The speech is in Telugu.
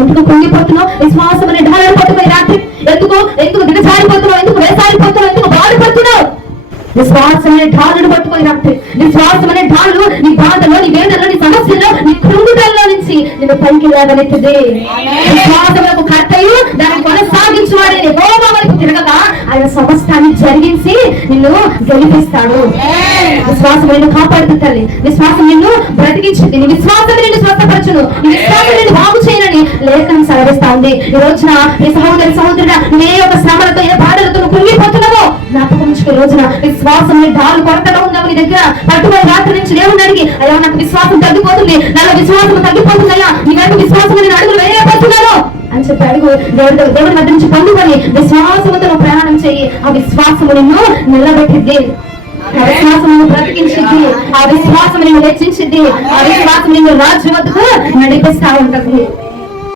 ఎందుకు కుంగిపోతున్నావు? విశ్వాసం అనే ఢాలను పట్టుకుని రాత్రి ఎందుకు దిగజారిపోతున్నావు? ఎందుకు వేసారిపోతున్నావు? ఎందుకు బాధపడుతున్నావు? విశ్వాసం అనే ఢాలను పట్టుకొని రాత్రి విశ్వాసం అనే ఢాలు నీ బాధలో, నీ వేదనలో, నీ సమస్యలో, నీ కృంగుదల్లో నుంచి నేను పైకి లేవనెత్తుదే. విశ్వాసములకు కర్తయు దాన్ని కొనసాగించువాడే యెహోవా వైపు తిరగగా ఆయన సమస్తాన్ని జరిగించి నిన్ను గెలిపిస్తాడు. విశ్వాసం నిన్ను కాపాడుతుంది తల్లి. విశ్వాసం నిన్ను బ్రతికించింది. నీ విశ్వాసం నిన్ను స్వస్థపరచును. నీ విశ్వాసం నిన్ను బాగు చేయనని లేఖనం సెలవిస్తా ఉంది. ఈ రోజున ఈ సహోదరుడా ఏ ఒక శ్రమలతో, ఏ బాధలతో నువ్వు కృంగిపోతున్నావో జ్ఞాపకం ఉంచుకో. రోజున విశ్వాసం ఢాలు కొరతలో ఉందావు నీ దగ్గర. పట్టుకొని రాత్రి నుంచి దేవుని అడిగి, అయ్యా నాకు విశ్వాసం తగ్గిపోతుంది, నాలో విశ్వాసం తగ్గిపోతుంది, అయ్యా నీ వైపు విశ్వాసం నేను అడుగులు వేయబోతున్నాను అని చెప్పి అడుగు. దేవుడి మధ్య నుంచి పొందుకొని విశ్వాసముతో ప్రయాణం చెయ్యి. ఆ విశ్వాసము నిన్ను నిలబెట్టిద్ది. ఆ విశ్వాసం నిన్ను బ్రతికించిద్ది. ఆ విశ్వాసం నిన్ను హెచ్చించిద్ది. ఆ విశ్వాసం నిన్ను రాజ్యం వద్దకు నడిపిస్తా ఉంటుంది.